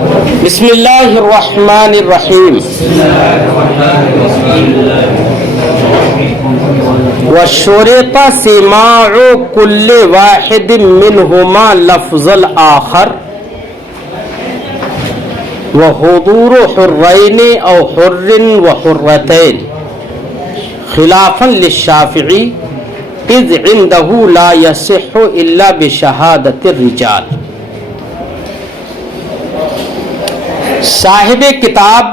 بسم اللہ الرحمن الرحیم وشرط سماع كل واحد منهما لفظ الآخر وحضور حرين أو حر وحرتين خلافا للشافعي إذ عنده لا يصح إلا بشهادة الرجال۔ صاحب کتاب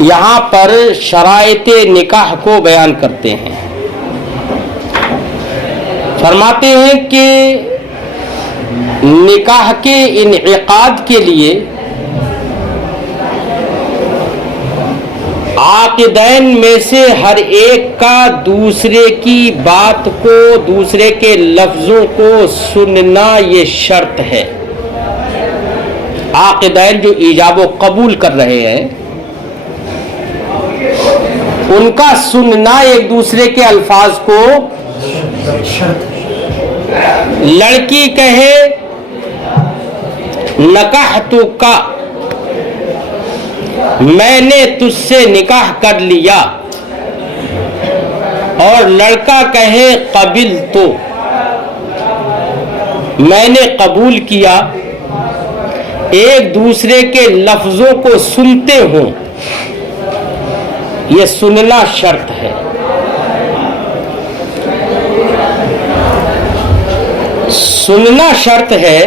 یہاں پر شرائط نکاح کو بیان کرتے ہیں، فرماتے ہیں کہ نکاح کے انعقاد کے لیے عاقدین میں سے ہر ایک کا دوسرے کی بات کو، دوسرے کے لفظوں کو سننا یہ شرط ہے۔ عاقدین جو ایجاب و قبول کر رہے ہیں ان کا سننا ایک دوسرے کے الفاظ کو، لڑکی کہے نکحتک، میں نے تجھ سے نکاح کر لیا، اور لڑکا کہے قبلت، میں نے قبول کیا، ایک دوسرے کے لفظوں کو سنتے ہوں، یہ سننا شرط ہے۔ سننا شرط ہے،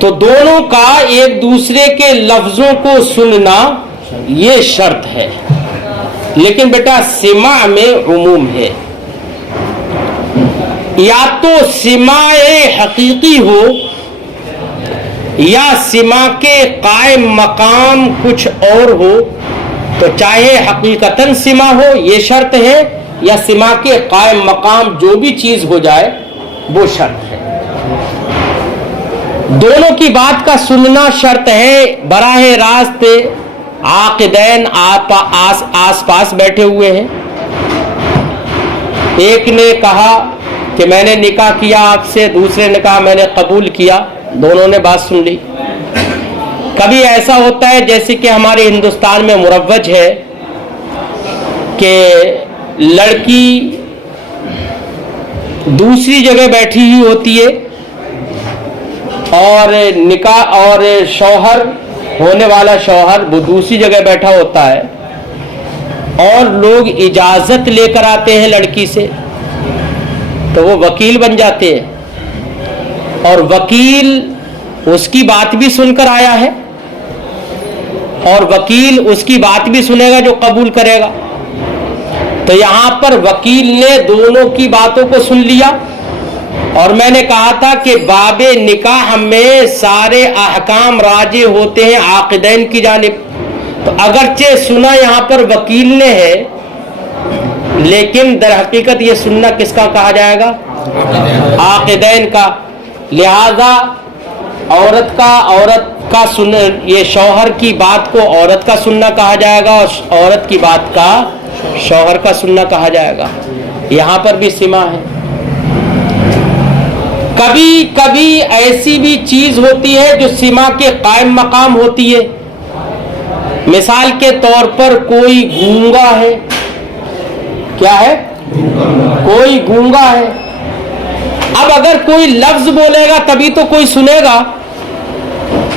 تو دونوں کا ایک دوسرے کے لفظوں کو سننا یہ شرط ہے، لیکن بیٹا سماع میں عموم ہے، یا تو سماع حقیقی ہو یا سماع کے قائم مقام کچھ اور ہو، تو چاہے حقیقتاً سماع ہو یہ شرط ہے، یا سماع کے قائم مقام جو بھی چیز ہو جائے وہ شرط ہے۔ دونوں کی بات کا سننا شرط ہے۔ براہ راست عاقدین آس پاس بیٹھے ہوئے ہیں، ایک نے کہا کہ میں نے نکاح کیا آپ سے، دوسرے نے کہا میں نے قبول کیا، دونوں نے بات سن لی۔ کبھی ایسا ہوتا ہے جیسے کہ ہمارے ہندوستان میں مروج ہے کہ لڑکی دوسری جگہ بیٹھی ہوئی ہوتی ہے اور نکاح اور شوہر، ہونے والا شوہر وہ دوسری جگہ بیٹھا ہوتا ہے، اور لوگ اجازت لے کر آتے ہیں لڑکی سے، تو وہ وکیل بن جاتے ہیں، اور وکیل اس کی بات بھی سن کر آیا ہے، اور وکیل اس کی بات بھی سنے گا جو قبول کرے گا۔ تو یہاں پر وکیل نے دونوں کی باتوں کو سن لیا، اور میں نے کہا تھا کہ باب نکاح میں سارے احکام راجع ہوتے ہیں عاقدین کی جانب، تو اگرچہ سنا یہاں پر وکیل نے ہے، لیکن در حقیقت یہ سننا کس کا کہا جائے گا؟ عاقدین کا۔ لہذا عورت کا سن، یہ شوہر کی بات کو عورت کا سننا کہا جائے گا، اور عورت کی بات کا شوہر کا سننا کہا جائے گا۔ یہاں پر بھی سماع ہے۔ کبھی کبھی ایسی بھی چیز ہوتی ہے جو سماع کے قائم مقام ہوتی ہے، مثال کے طور پر کوئی گونگا ہے، کیا ہے؟ کوئی گونگا ہے۔ اب اگر کوئی لفظ بولے گا تبھی تو کوئی سنے گا،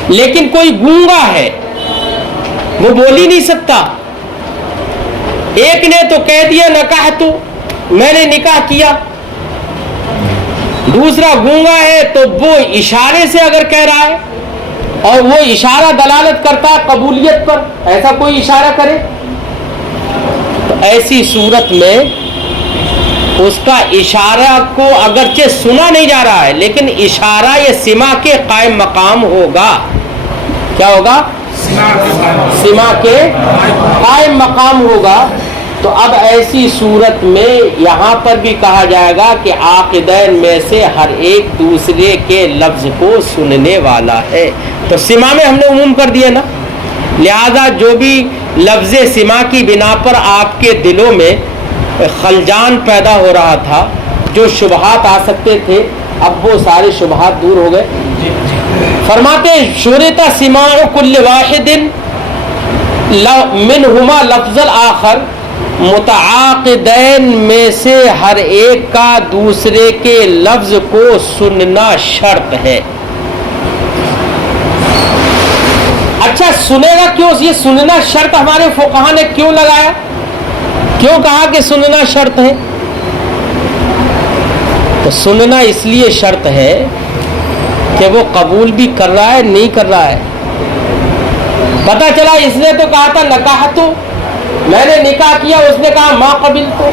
لیکن کوئی گونگا ہے وہ بول ہی نہیں سکتا۔ ایک نے تو کہہ دیا نکحت، میں نے نکاح کیا، دوسرا گونگا ہے تو وہ اشارے سے اگر کہہ رہا ہے، اور وہ اشارہ دلالت کرتا ہے قبولیت پر، ایسا کوئی اشارہ کرے، تو ایسی صورت میں اس کا اشارہ کو اگرچہ سنا نہیں جا رہا ہے، لیکن اشارہ یہ سماع کے قائم مقام ہوگا۔ کیا ہوگا؟ سماع کے قائم مقام ہوگا۔ تو اب ایسی صورت میں یہاں پر بھی کہا جائے گا کہ عاقدین میں سے ہر ایک دوسرے کے لفظ کو سننے والا ہے۔ تو سماع میں ہم نے عموم کر دیا نا، لہذا جو بھی لفظ سماع کی بنا پر آپ کے دلوں میں خلجان پیدا ہو رہا تھا جو شبہات آ سکتے تھے اب وہ سارے شبہات دور ہو گئے. فرماتے ہیں شرط سماع کل واحد منہما لفظ الآخر، متعاقدین میں سے ہر ایک کا دوسرے کے لفظ کو سننا شرط ہے. اچھا سنے گا کیوں؟ یہ سننا شرط ہمارے فقہا نے کیوں لگایا، کیوں کہا کہ سننا شرط ہے؟ تو سننا اس لیے شرط ہے کہ وہ قبول بھی کر رہا ہے نہیں کر رہا ہے. پتہ چلا اس نے تو کہا تھا نکاح تو میں نے نکاح کیا، اس نے کہا ما قبل تو،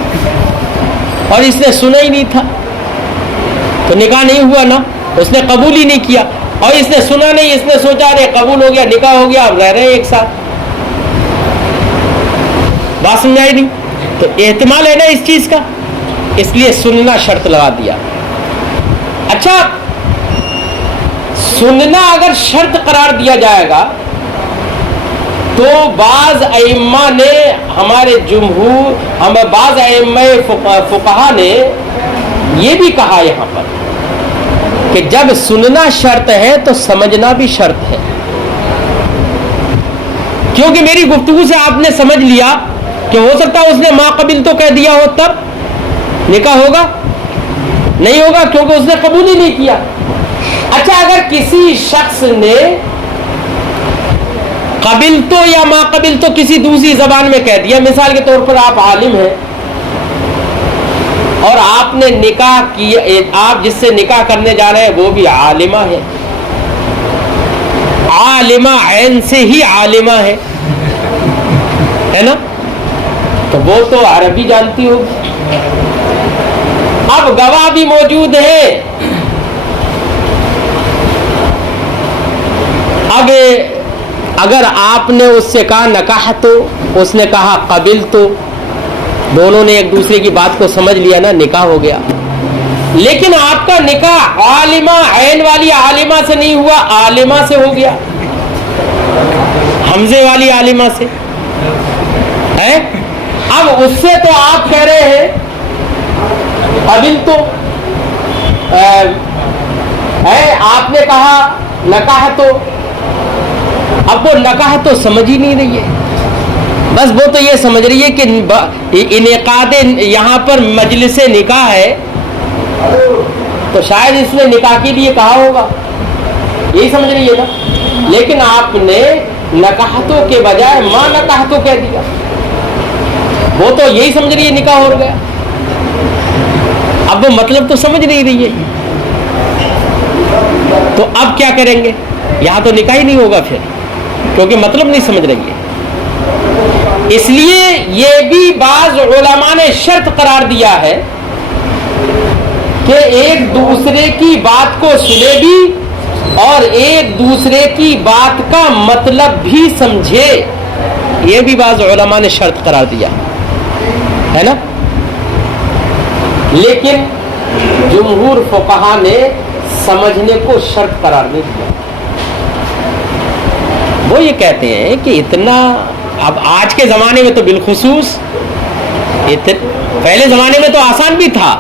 اور اس نے سنا ہی نہیں تھا تو نکاح نہیں ہوا نا، اس نے قبول ہی نہیں کیا. اور اس نے سنا نہیں، اس نے سوچا ارے قبول ہو گیا نکاح ہو گیا اب رہ رہے ہیں ایک ساتھ. بات سمجھائی نہیں؟ تو احتمال ہے نا اس چیز کا، اس لیے سننا شرط لگا دیا. اچھا سننا اگر شرط قرار دیا جائے گا تو بعض ائمہ نے، ہمارے جمہور، بعض ائمہ فقہا نے یہ بھی کہا یہاں پر کہ جب سننا شرط ہے تو سمجھنا بھی شرط ہے. کیونکہ میری گفتگو سے آپ نے سمجھ لیا کہ ہو سکتا ہے اس نے ما قبل تو کہہ دیا ہو تب نکاح ہوگا، نہیں ہوگا کیونکہ اس نے قبول ہی نہیں کیا. اچھا اگر کسی شخص نے قبل تو یا ما قبل تو کسی دوسری زبان میں کہہ دیا، مثال کے طور پر آپ عالم ہیں اور آپ نے نکاح کیا، آپ جس سے نکاح کرنے جا رہے ہیں وہ بھی عالمہ ہے، عالمہ عین سے ہی عالمہ ہے نا، تو وہ تو عربی جانتی ہوگی. اب گواہ بھی موجود ہے. اب اگر آپ نے اس سے کہا نکاح تو، اس نے کہا قبل تو، دونوں نے ایک دوسرے کی بات کو سمجھ لیا نا، نکاح ہو گیا. لیکن آپ کا نکاح عالمہ عین والی عالمہ سے نہیں ہوا، عالمہ سے ہو گیا، حمزے والی عالمہ سے ہے. اب اس سے تو آپ کہہ رہے ہیں قبل تو ہے، آپ نے کہا نکاح تو، اب وہ نکاح تو سمجھ ہی نہیں رہی ہے. بس وہ تو یہ سمجھ رہی ہے کہ انعقاد یہاں پر مجلس نکاح ہے تو شاید اس نے نکاح کے لیے کہا ہوگا، یہی سمجھ رہی ہے نا. لیکن آپ نے نکاحتوں کے بجائے ما نکاحتوں کہہ دیا، وہ تو یہی سمجھ رہی ہے نکاح ہو گیا. اب وہ مطلب تو سمجھ نہیں رہی ہے، تو اب کیا کریں گے؟ یہاں تو نکاح ہی نہیں ہوگا پھر، کیونکہ مطلب نہیں سمجھ رہی ہے. اس لیے یہ بھی بعض علماء نے شرط قرار دیا ہے کہ ایک دوسرے کی بات کو سنے بھی اور ایک دوسرے کی بات کا مطلب بھی سمجھے. یہ بھی بعض علماء نے شرط قرار دیا ہے نا. لیکن جمہور فقہا نے سمجھنے کو شرط قرار نہیں دیا. وہ یہ کہتے ہیں کہ اتنا، اب آج کے زمانے میں تو بالخصوص، پہلے زمانے میں تو آسان بھی تھا،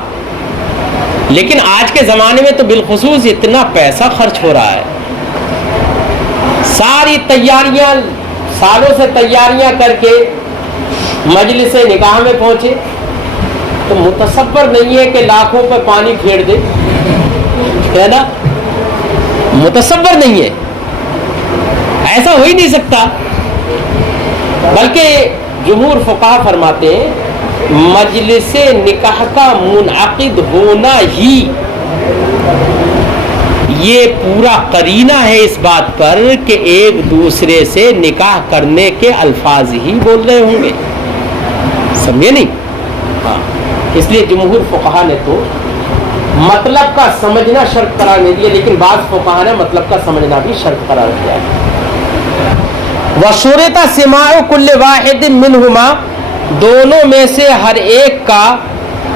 لیکن آج کے زمانے میں تو بالخصوص اتنا پیسہ خرچ ہو رہا ہے. ساری تیاریاں، سالوں سے تیاریاں کر کے مجلس نکاح میں پہنچے تو متصور نہیں ہے کہ لاکھوں پہ پانی پھیر دے، ہے نا، متصور نہیں ہے، ایسا ہو ہی نہیں سکتا. بلکہ جمہور فقہا فرماتے ہیں مجلس نکاح کا منعقد ہونا ہی یہ پورا قرینہ ہے اس بات پر کہ ایک دوسرے سے نکاح کرنے کے الفاظ ہی بول رہے ہوں گے. سمجھے نہیں؟ ہاں، اس لیے جمہور فقہا نے تو مطلب کا سمجھنا شرط قرار نہیں دیا، لیکن بعض فقہا نے مطلب کا سمجھنا بھی شرط قرار دیا ہے. وَشُرِطَ سِمَاعُ كُلِّ وَاحِدٍ مِّنْهُمَا، دونوں میں سے ہر ایک کا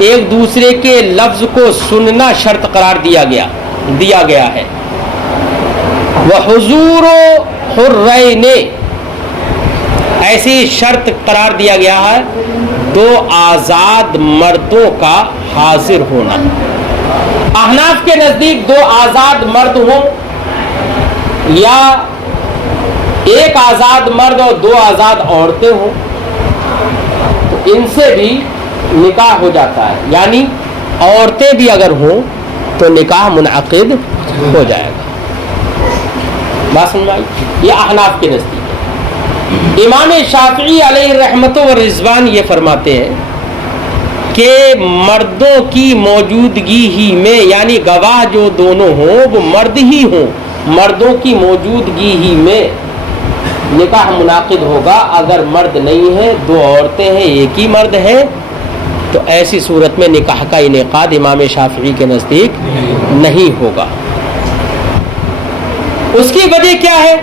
ایک دوسرے کے لفظ کو سننا شرط قرار دیا گیا ہے. وَحُضُورُ حُرَّيْنِ، ایسی شرط قرار دیا گیا ہے دو آزاد مردوں کا حاضر ہونا. احناف کے نزدیک دو آزاد مرد ہوں یا ایک آزاد مرد اور دو آزاد عورتیں ہوں تو ان سے بھی نکاح ہو جاتا ہے, یعنی عورتیں بھی اگر ہوں تو نکاح منعقد ہو جائے گا. بات سمجھ آئی؟ یہ احناف کے نزدیک ہے. امام شافعی علیہ رحمت و رضوان یہ فرماتے ہیں کہ مردوں کی موجودگی ہی میں, یعنی گواہ جو دونوں ہوں وہ مرد ہی ہوں, مردوں کی موجودگی ہی میں نکاح منعقد ہوگا. اگر مرد نہیں ہے, دو عورتیں ہیں, ایک ہی مرد ہے, تو ایسی صورت میں نکاح کا انعقاد امام شافعی کے نزدیک نہیں ہوگا. اس کی وجہ کیا ہے؟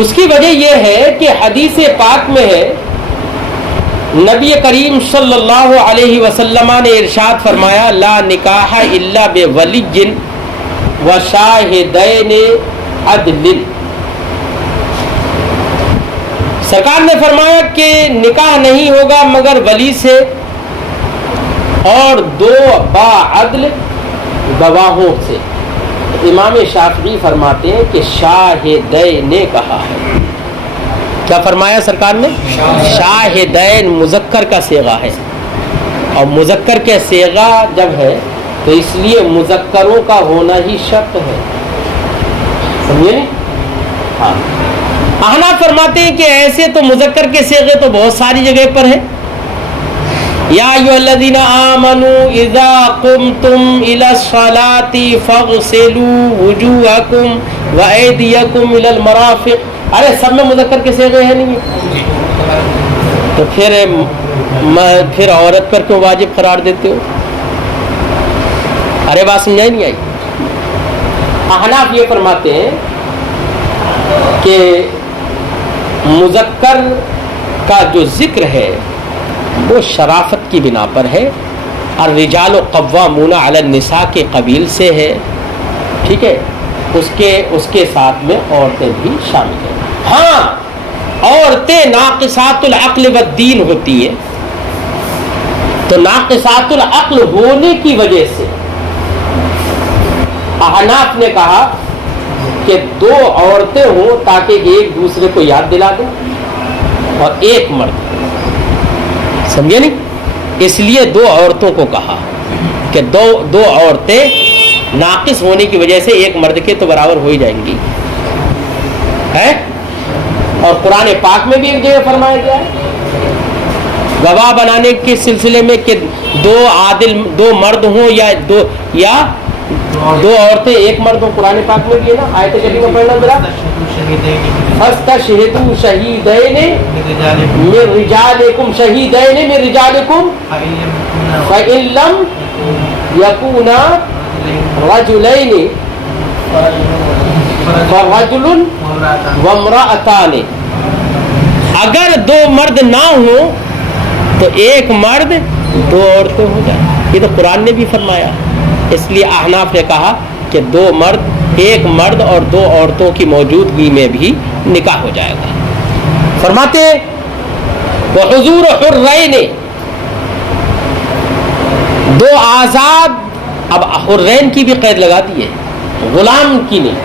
اس کی وجہ یہ ہے کہ حدیث پاک میں ہے, نبی کریم صلی اللہ علیہ وسلم نے ارشاد فرمایا لا نکاح الا بولی و شاہدین عدل. سرکار نے فرمایا کہ نکاح نہیں ہوگا مگر ولی سے اور دو باعدل گواہوں سے. امام شافعی فرماتے ہیں کہ شاہدین نے کہا ہے. کیا فرمایا سرکار نے؟ شاہدین مذکر کا صیغہ ہے, اور مذکر کے صیغہ جب ہے تو اس لیے مذکروں کا ہونا ہی شرط ہے. سمجھے؟ ہاں. احناف فرماتے ہیں کہ ایسے تو مذکر کے صیغے تو بہت ساری جگہ پر ہے. یا ایھا الذین آمنوا اذا قمتم الی الصلاۃ فاغسلوا وجوہکم وایدیکم الی المرافق. ارے سب میں مذکر کے صیغے ہیں نہیں, تو پھر عورت پر کیوں واجب قرار دیتے ہو؟ ارے بات سمجھائی نہیں آئی؟ احناف یہ فرماتے ہیں کہ مذکر کا جو ذکر ہے وہ شرافت کی بنا پر ہے, اور رجال قوامون علی النساء کے قبیل سے ہے. ٹھیک ہے, اس کے ساتھ میں عورتیں بھی شامل ہیں. ہاں, عورتیں ناقصات العقل والدین ہوتی ہیں, تو ناقصات العقل ہونے کی وجہ سے احناف نے کہا کہ دو عورتیں ہوں تاکہ ایک دوسرے کو یاد دلا دیں, اور ایک مرد. سمجھے نہیں؟ اس لیے دو عورتوں کو کہا کہ دو عورتیں ناقص ہونے کی وجہ سے ایک مرد کے تو برابر ہو ہی جائیں گی ہے. اور قرآن پاک میں بھی ایک جگہ فرمایا گیا ہے گواہ بنانے کے سلسلے میں کہ دو مرد ہوں یا دو عورتیں ایک مرد ہوں. قرآن پاک میں بھی ہے نا, آیت کریمہ پڑھنا ذرا. فاستشہدوا شہیدین من رجالکم شہیدین من رجالکم فإن لم یکونا رجلین فرجل وامرأتان. اگر دو مرد نہ ہوں تو ایک مرد دو عورتیں ہو جائیں. یہ تو قرآن نے بھی فرمایا. اس لیے احناف نے کہا کہ ایک مرد اور دو عورتوں کی موجودگی میں بھی نکاح ہو جائے گا. فرماتے وحضور حرین, دو آزاد. اب حرین کی بھی قید لگا دی ہے, غلام کی نہیں.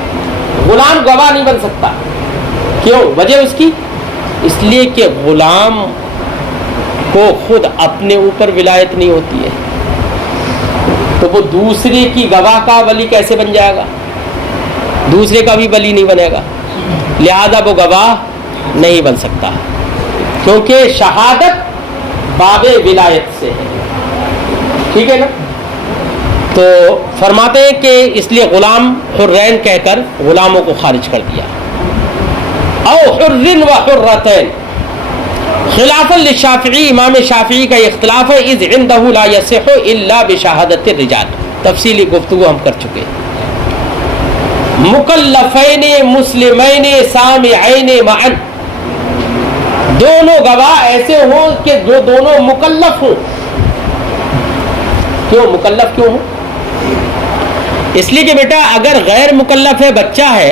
غلام گواہ نہیں بن سکتا. کیوں؟ وجہ اس کی اس لیے کہ غلام کو خود اپنے اوپر ولایت نہیں ہوتی ہے, تو وہ دوسرے کی گواہ کا ولی کیسے بن جائے گا؟ دوسرے کا بھی ولی نہیں بنے گا, لہذا وہ گواہ نہیں بن سکتا, کیونکہ شہادت باب ولایت سے ہے. ٹھیک ہے نا؟ تو فرماتے ہیں کہ اس لیے غلام حرین کہہ کر غلاموں کو خارج کر دیا. او حرن و حرتین خلافا للشافعی, امام شافعی کا اختلاف ہے. اذ عنده لا یصح الا بشہادت الرجال. تفصیلی گفتگو ہم کر چکے. مکلفین مسلمین سامعین معا, دونوں گواہ ایسے ہوں کہ جو دونوں مکلف ہوں. کیوں مکلف کیوں ہوں؟ اس لیے کہ بیٹا اگر غیر مکلف ہے, بچہ ہے,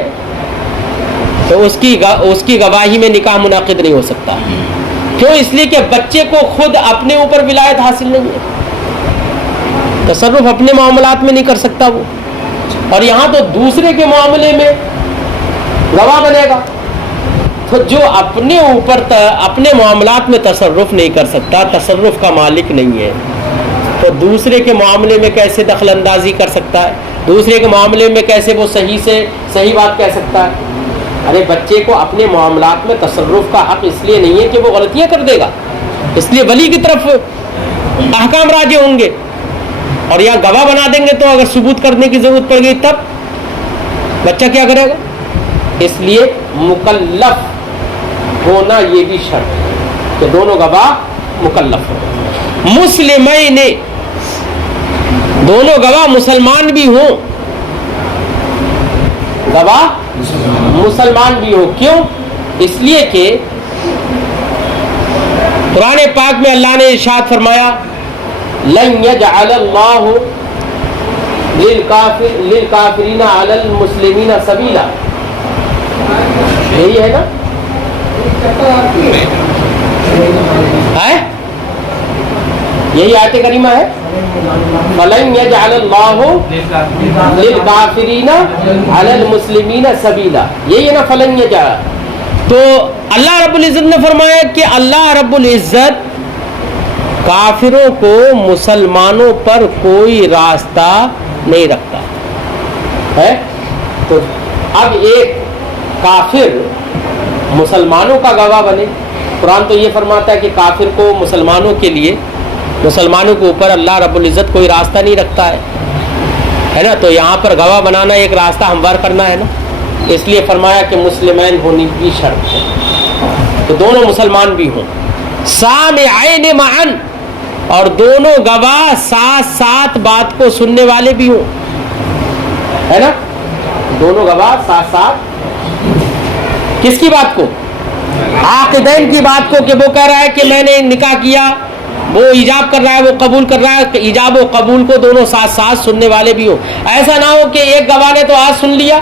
تو اس کی گواہی میں نکاح منعقد نہیں ہو سکتا. کیوں؟ اس لیے کہ بچے کو خود اپنے اوپر ولایت حاصل نہیں ہے. تصرف اپنے معاملات میں نہیں کر سکتا وہ، اور یہاں تو دوسرے کے معاملے میں گواہ بنے گا. تو جو اپنے اوپر اپنے معاملات میں تصرف نہیں کر سکتا، تصرف کا مالک نہیں ہے، تو دوسرے کے معاملے میں کیسے دخل اندازی کر سکتا ہے؟ دوسرے کے معاملے میں کیسے وہ صحیح سے صحیح بات کہہ سکتا ہے؟ ارے بچے کو اپنے معاملات میں تصرف کا حق اس لیے نہیں ہے کہ وہ غلطیاں کر دے گا، اس لیے ولی کی طرف احکام راجع ہوں گے، اور یہاں گواہ بنا دیں گے تو اگر ثبوت کرنے کی ضرورت پڑ گئی تب بچہ کیا کرے گا؟ اس لیے مکلف ہونا یہ بھی شرط ہے کہ دونوں گواہ مکلف ہوں. مسلمین، دونوں گواہ مسلمان بھی ہوں، گواہ مسلمان بھی ہو. کیوں؟ اس لیے کہ قرآن پاک میں اللہ نے ارشاد فرمایا لن یجعل اللہ للکافرین علی المسلمین سبیلا. یہی ہے نا؟ یہی آیت کریمہ ہے، فَلَن يَجْعَلَ اللَّهُ لِلْكَافِرِينَ عَلَى الْمُسْلِمِينَ سَبِيلًا. یہی ہے نا فَلَن يَجْعَلَ. تو اللہ رب العزت نے فرمایا کہ اللہ رب العزت کافروں کو مسلمانوں پر کوئی راستہ نہیں رکھتا ہے. تو اب ایک کافر مسلمانوں کا گواہ بنے. قرآن تو یہ فرماتا ہے کہ کافر کو مسلمانوں کے لیے، مسلمانوں کے اوپر اللہ رب العزت کوئی راستہ نہیں رکھتا ہے نا. تو یہاں پر گواہ بنانا ایک راستہ ہموار کرنا ہے نا، اس لیے فرمایا کہ مسلمین ہونے کی شرط ہے، تو دونوں مسلمان بھی ہوں. سامعین معا، اور دونوں گواہ ساتھ ساتھ بات کو سننے والے بھی ہوں، ہے نا. دونوں گواہ ساتھ ساتھ کس کی بات کو؟ عاقدین کی بات کو، کہ وہ کہہ رہا ہے کہ میں نے نکاح کیا، وہ ایجاب کر رہا ہے، وہ قبول کر رہا ہے، کہ ایجاب و قبول کو دونوں ساتھ ساتھ سننے والے بھی ہوں. ایسا نہ ہو کہ ایک گواہ نے تو آج سن لیا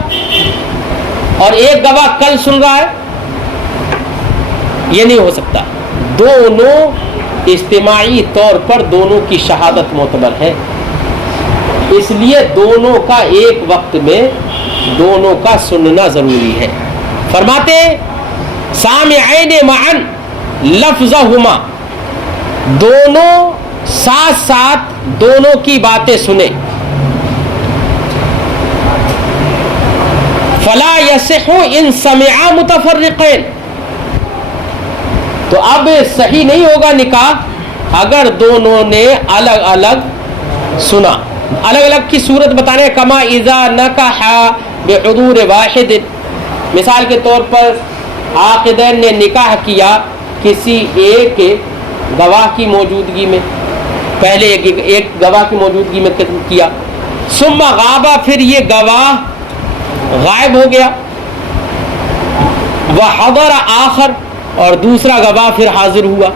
اور ایک گواہ کل سن رہا ہے، یہ نہیں ہو سکتا. دونوں اجتماعی طور پر دونوں کی شہادت معتبر ہے، اس لیے دونوں کا ایک وقت میں دونوں کا سننا ضروری ہے. فرماتے سامعین معا لفظہما، دونوں ساتھ ساتھ دونوں کی باتیں سنیں. فلا یصح ان سمعا متفرقین، تو اب صحیح نہیں ہوگا نکاح اگر دونوں نے الگ الگ سنا. الگ الگ کی صورت بتانے، کما اذا نکح بحضور واحد، مثال کے طور پر عاقدین نے نکاح کیا کسی ایک گواہ کی موجودگی میں، پہلے ایک گواہ کی موجودگی میں کیا، ثم غابا، پھر یہ گواہ غائب ہو گیا، وحضر آخر، اور دوسرا گواہ پھر حاضر ہوا،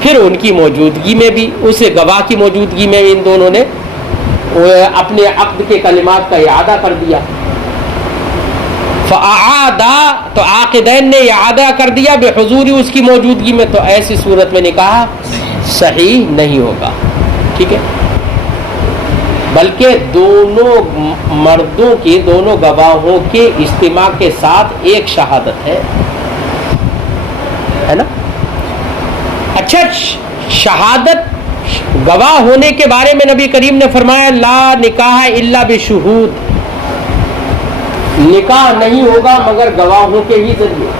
پھر ان کی موجودگی میں بھی، اس گواہ کی موجودگی میں ان دونوں نے اپنے عقد کے کلمات کا اعادہ کر دیا. فاعادہ، تو عاقدین نے اعادہ کر دیا بحضور، اس کی موجودگی میں، تو ایسی صورت میں نکاح صحیح نہیں ہوگا. ٹھیک ہے، بلکہ دونوں مردوں کی، دونوں گواہوں کے اجتماع کے ساتھ ایک شہادت ہے نا. اچھا، شہادت گواہ ہونے کے بارے میں نبی کریم نے فرمایا لا نکاح الا بشہود، نکاح نہیں ہوگا مگر گواہوں کے ہی ذریعے.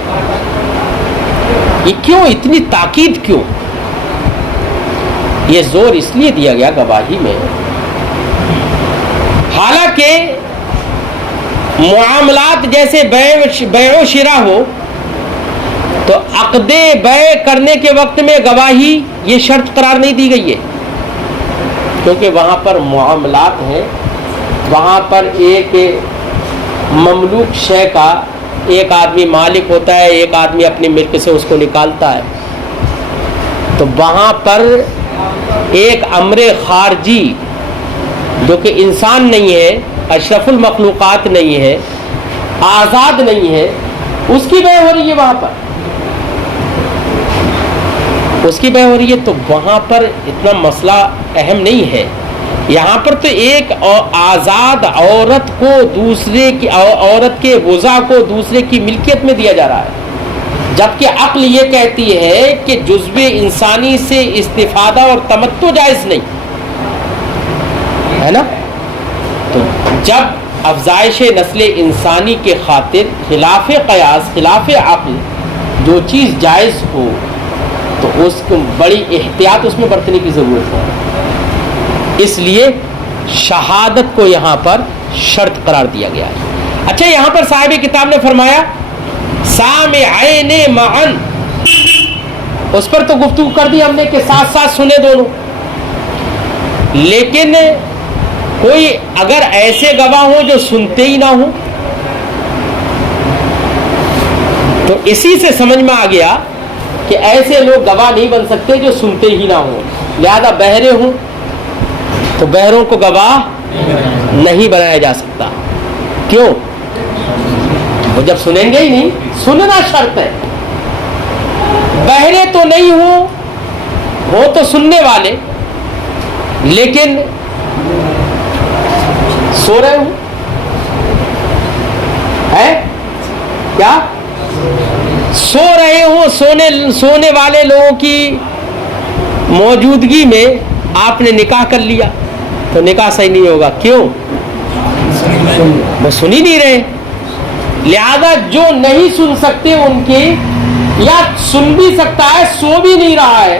یہ کیوں اتنی تاکید کیوں؟ یہ زور اس لیے دیا گیا گواہی میں، حالانکہ معاملات جیسے بیع و شراء ہو تو عقد بیع کرنے کے وقت میں گواہی یہ شرط قرار نہیں دی گئی ہے، کیونکہ وہاں پر معاملات ہیں، وہاں پر ایک مملوک شے کا ایک آدمی مالک ہوتا ہے، ایک آدمی اپنی ملک سے اس کو نکالتا ہے، تو وہاں پر ایک امر خارجی جو کہ انسان نہیں ہے، اشرف المخلوقات نہیں ہے، آزاد نہیں ہے، اس کی بیع ہو رہی ہے، وہاں پر اس کی بیع ہو رہی ہے. تو وہاں پر اتنا مسئلہ اہم نہیں ہے، یہاں پر تو ایک آزاد عورت کو دوسرے کی عورت کے وضع کو دوسرے کی ملکیت میں دیا جا رہا ہے، جبکہ عقل یہ کہتی ہے کہ جزو انسانی سے استفادہ اور تمتع جائز نہیں ہے نا۔ تو جب افزائش نسل انسانی کے خاطر خلاف قیاس خلاف عقل جو چیز جائز ہو تو اس کو بڑی احتیاط اس میں برتنے کی ضرورت ہے۔ اس لیے شہادت کو یہاں پر شرط قرار دیا گیا ہے۔ اچھا، یہاں پر صاحب کتاب نے فرمایا سامعین معن، اس پر تو گفتگو کر دی ہم نے کہ ساتھ ساتھ سنے دونوں، لیکن کوئی اگر ایسے گواہ ہوں جو سنتے ہی نہ ہوں تو اسی سے سمجھ میں آ گیا کہ ایسے لوگ گواہ نہیں بن سکتے جو سنتے ہی نہ ہوں، لہذا بہرے ہوں تو بہروں کو گواہ نہیں بنایا جا سکتا۔ کیوں؟ وہ جب سنیں گے ہی نہیں، سننا شرط ہے۔ بہرے تو نہیں ہو تو سننے والے، لیکن سو رہے ہوں ہے کیا؟ سو رہے ہوں، سونے والے لوگوں کی موجودگی میں آپ نے نکاح کر لیا تو نکاح صحیح نہیں ہوگا۔ کیوں؟ وہ سن ہی نہیں رہے، لہذا جو نہیں سن سکتے ان کی، یا سن بھی سکتا ہے سو بھی نہیں رہا ہے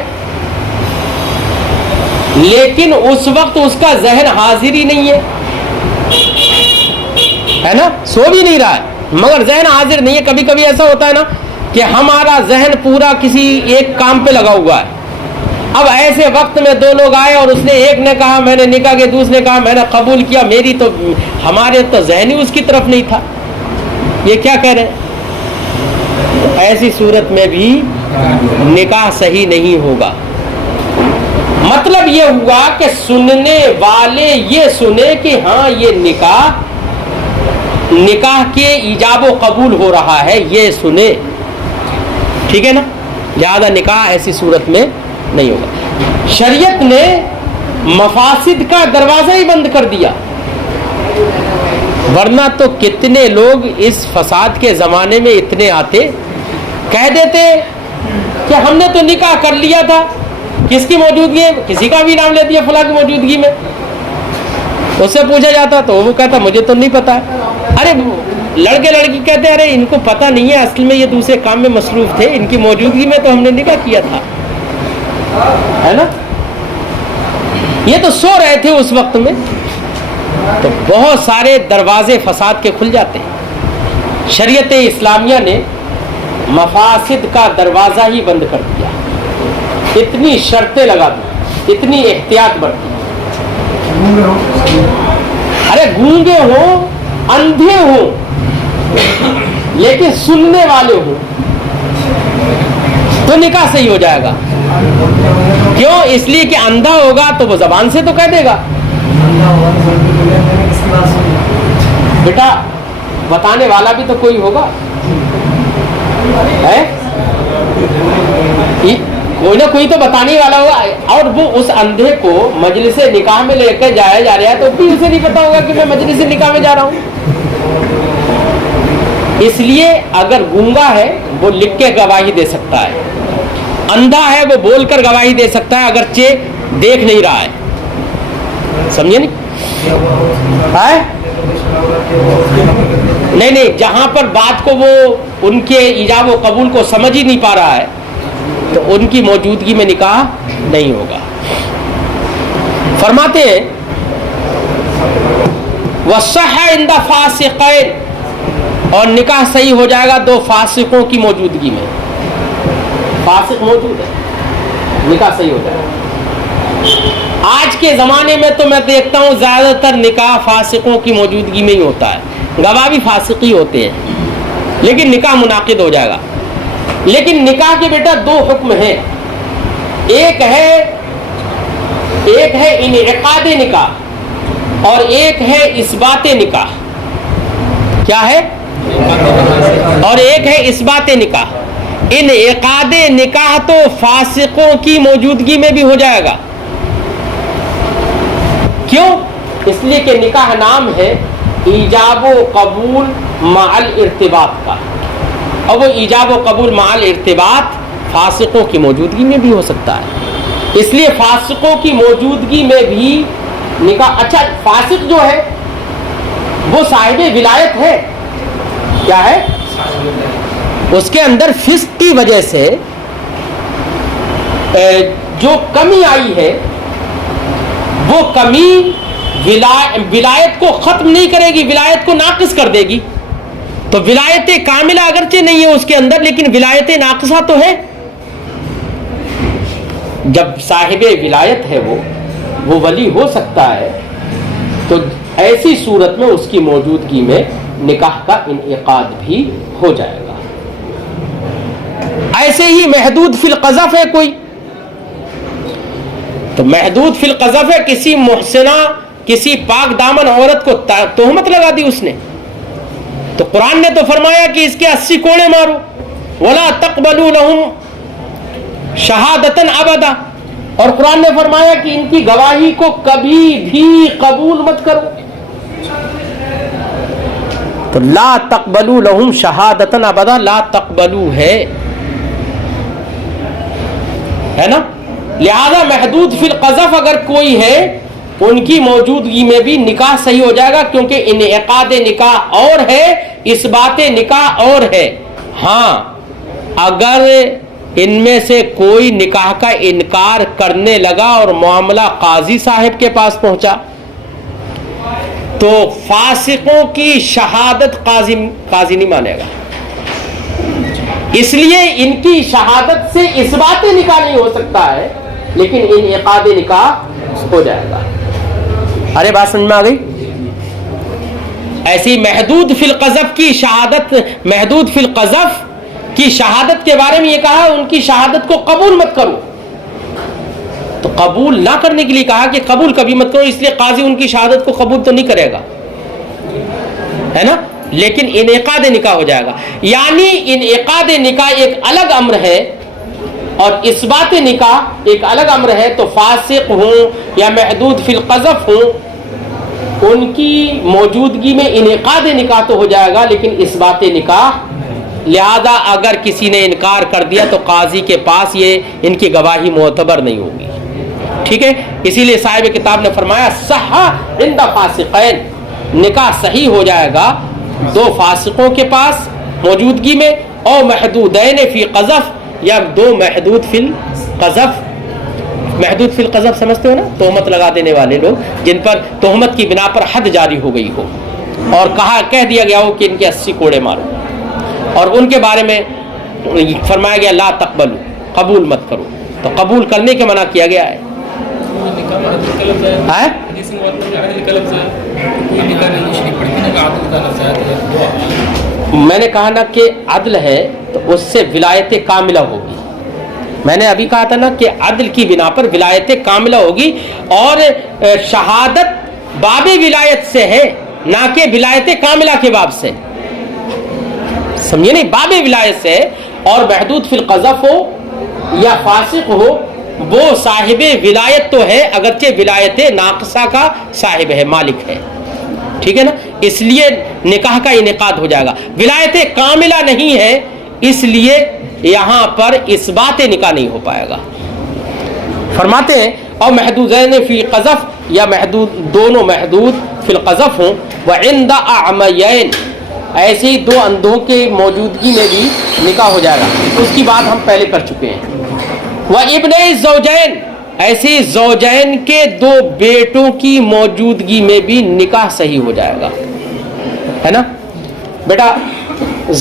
لیکن اس وقت اس کا ذہن حاضر ہی نہیں ہے نا، سو بھی نہیں رہا ہے مگر ذہن حاضر نہیں ہے۔ کبھی کبھی ایسا ہوتا ہے نا کہ ہمارا ذہن پورا کسی ایک کام پہ لگا ہوا ہے، اب ایسے وقت میں دو لوگ آئے اور اس نے ایک نے کہا میں نے نکاح کے، دوسرے نے کہا میں نے قبول کیا، میری تو ہمارے تو ذہن ہی اس کی طرف نہیں تھا، یہ کیا کہہ رہے ہیں؟ ایسی صورت میں بھی نکاح صحیح نہیں ہوگا۔ مطلب یہ ہوا کہ سننے والے یہ سنے کہ ہاں یہ نکاح کے ایجاب و قبول ہو رہا ہے، یہ سنے، ٹھیک ہے نا، لہذا نکاح ایسی صورت میں نہیں ہوگا۔ شریعت نے مفاسد کا دروازہ ہی بند کر دیا، ورنہ تو کتنے لوگ اس فساد کے زمانے میں اتنے آتے، کہہ دیتے کہ ہم نے تو نکاح کر لیا تھا، کس کی موجودگی ہے، کسی کا بھی نام لے دیا فلاں کی موجودگی میں، اس سے پوچھا جاتا تو وہ کہتا مجھے تو نہیں پتا ہے۔ ارے لڑکے لڑکی کہتے ہیں ارے ان کو پتہ نہیں ہے، اصل میں یہ دوسرے کام میں مصروف تھے، ان کی موجودگی میں تو ہم نے نکاح کیا تھا، ہے نا، یہ تو سو رہے تھے اس وقت میں۔ تو بہت سارے دروازے فساد کے کھل جاتے ہیں۔ شریعت اسلامیہ نے مفاسد کا دروازہ ہی بند کر دیا، اتنی شرطیں لگا دی، اتنی احتیاط برتی۔ ارے گونگے ہوں، اندھے ہوں، لیکن سننے والے ہوں تو نکاح صحیح ہو جائے گا۔ کیوں؟ اس لیے کہ اندھا ہوگا تو وہ زبان سے تو کہہ دے گا، بیٹا بتانے والا بھی تو کوئی ہوگا، ہے کوئی نہ کوئی تو بتانے والا ہوگا، اور وہ اس اندھے کو مجلس نکاح میں لے کر جایا جا رہا ہے تو بھی اسے نہیں پتا ہوگا کہ میں مجلس نکاح میں جا رہا ہوں۔ اس لیے اگر گونگا ہے وہ لکھ کے گواہی دے سکتا ہے، اندھا ہے وہ بول کر گواہی دے سکتا ہے اگرچہ دیکھ نہیں رہا ہے، سمجھے نہیں؟ نہیں، جہاں پر بات کو وہ ان کے ایجاب و قبول کو سمجھ ہی نہیں پا رہا ہے تو ان کی موجودگی میں نکاح نہیں ہوگا۔ فرماتے ہیں وَصَحَّ عِنْدَ فَاسِقَيْنِ، اور نکاح صحیح ہو جائے گا دو فاسقوں کی موجودگی میں، فاسق موجود ہے نکاح صحیح ہو جائے گا۔ آج کے زمانے میں تو میں دیکھتا ہوں زیادہ تر نکاح فاسقوں کی موجودگی میں ہی ہوتا ہے، گواہ بھی فاسق ہی ہوتے ہیں لیکن نکاح منعقد ہو جائے گا۔ لیکن نکاح کے بیٹا دو حکم ہیں، ایک ہے انعقاد نکاح اور ایک ہے اثبات نکاح۔ کیا ہے؟ اور ایک ہے اثبات نکاح۔ انعقاد نکاح تو فاسقوں کی موجودگی میں بھی ہو جائے گا، کیوں؟ اس لیے کہ نکاح نام ہے ایجاب و قبول مع الارتباط کا، اور وہ ایجاب و قبول مع الارتباط فاسقوں کی موجودگی میں بھی ہو سکتا ہے، اس لیے فاسقوں کی موجودگی میں بھی نکاح۔ اچھا، فاسق جو ہے وہ صاحب ولایت ہے، کیا ہے؟ اس کے اندر فسق کی وجہ سے جو کمی آئی ہے وہ کمی ولایت کو ختم نہیں کرے گی، ولایت کو ناقص کر دے گی۔ تو ولایت کاملہ اگرچہ نہیں ہے اس کے اندر، لیکن ولایت ناقصہ تو ہے۔ جب صاحب ولایت ہے وہ ولی ہو سکتا ہے، تو ایسی صورت میں اس کی موجودگی میں نکاح کا انعقاد بھی ہو جائے گا۔ ایسے ہی محدود فی القذف ہے کوئی، تو محدود فی القذف ہے، کسی محسنہ، کسی پاک دامن عورت کو تہمت لگا دی اس نے، تو قرآن نے تو فرمایا کہ اس کے 80 کوڑے مارو، وَلَا تَقْبَلُوا لَهُمْ شَهَادَةً أَبَدًا، اور قرآن نے فرمایا کہ ان کی گواہی کو کبھی بھی قبول مت کرو۔ تو لا تقبلوا لهم شہادتن ابدا، لا تقبلوا ہے نا؟ لہذا محدود فی القذف اگر کوئی ہے، ان کی موجودگی میں بھی نکاح صحیح ہو جائے گا، کیونکہ انعقاد نکاح اور ہے، اثبات نکاح اور ہے۔ ہاں، اگر ان میں سے کوئی نکاح کا انکار کرنے لگا اور معاملہ قاضی صاحب کے پاس پہنچا، تو فاسقوں کی شہادت قاضی نہیں مانے گا، اس لیے ان کی شہادت سے اثبات نکاح نہیں ہو سکتا ہے، لیکن انعقاد نکاح ہو جائے گا۔ ارے بات سمجھ میں آ گئی؟ ایسی محدود فی القذف کی شہادت، محدود فی القذف کی شہادت کے بارے میں یہ کہا ان کی شہادت کو قبول مت کرو، تو قبول نہ کرنے کے لیے کہا کہ قبول کبھی مت کرو، اس لیے قاضی ان کی شہادت کو قبول تو نہیں کرے گا، ہے نا، لیکن انعقاد نکاح ہو جائے گا۔ یعنی انعقاد نکاح ایک الگ امر ہے اور اثبات نکاح ایک الگ امر ہے، تو فاسق ہوں یا محدود فی القذف ہوں، ان کی موجودگی میں انعقاد نکاح تو ہو جائے گا، لیکن اثبات نکاح، لہذا اگر کسی نے انکار کر دیا تو قاضی کے پاس یہ ان کی گواہی معتبر نہیں ہوگی، ٹھیک ہے؟ اسی لیے صاحب کتاب نے فرمایا صح عند فاسقین، نکاح صحیح ہو جائے گا دو فاسقوں کے پاس موجودگی میں، اور محدودین فی قذف، یا دو محدود فی القذف۔ محدود فی القذف سمجھتے ہو نا؟ تہمت لگا دینے والے لوگ جن پر تہمت کی بنا پر حد جاری ہو گئی ہو اور کہہ دیا گیا ہو کہ ان کے 80 کوڑے مارو، اور ان کے بارے میں فرمایا گیا لا تقبلو، قبول مت کرو، تو قبول کرنے کے منع کیا گیا ہے۔ میں نے کہا نا کہ عدل ہے تو اس سے ولایت کاملہ ہوگی، میں نے ابھی کہا تھا نا کہ عدل کی بنا پر ولایت کاملہ ہوگی، اور شہادت باب ولایت سے ہے، نہ کہ ولایت کاملہ کے باب سے، سمجھے نہیں؟ باب ولایت سے، اور محدود فی القذف ہو یا فاسق ہو، وہ صاحب ولایت تو ہے، اگرچہ ولایت ناقصہ کا صاحب ہے، مالک ہے، ٹھیک ہے نا؟ اس لیے نکاح کا انعقاد ہو جائے گا۔ ولایت کاملہ نہیں ہے، اس لیے یہاں پر اثبات نکاح نہیں ہو پائے گا۔ فرماتے ہیں اور محدودین فی قذف، یا محدود، دونوں محدود فی القذف ہوں، وعند اعمیین، ایسے ہی دو اندھوں کے موجودگی میں بھی نکاح ہو جائے گا، اس کی بات ہم پہلے کر چکے ہیں۔ وابن الزوجین، ایسے زوجین کے دو بیٹوں کی موجودگی میں بھی نکاح صحیح ہو جائے گا، ہے نا؟ بیٹا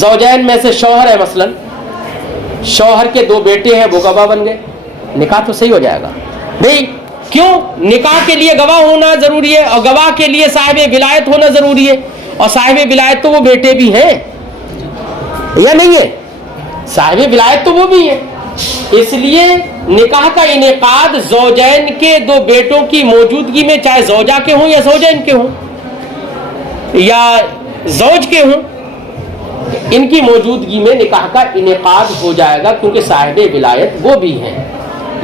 زوجین میں سے شوہر ہے، مثلا شوہر کے دو بیٹے ہیں، وہ گواہ بن گئے، نکاح تو صحیح ہو جائے گا۔ بھئی کیوں؟ نکاح کے لیے گواہ ہونا ضروری ہے، اور گواہ کے لیے صاحب ولایت ہونا ضروری ہے، اور صاحب ولایت تو وہ بیٹے بھی ہیں یا نہیں ہے؟ صاحب ولایت تو وہ بھی ہے، اس لیے نکاح کا انعقاد زوجین کے دو بیٹوں کی موجودگی میں، چاہے زوجہ کے ہوں یا زوجین کے ہوں یا زوج کے ہوں، ان کی موجودگی میں نکاح کا انعقاد ہو جائے گا، کیونکہ صاحب ولایت وہ بھی ہیں۔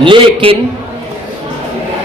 لیکن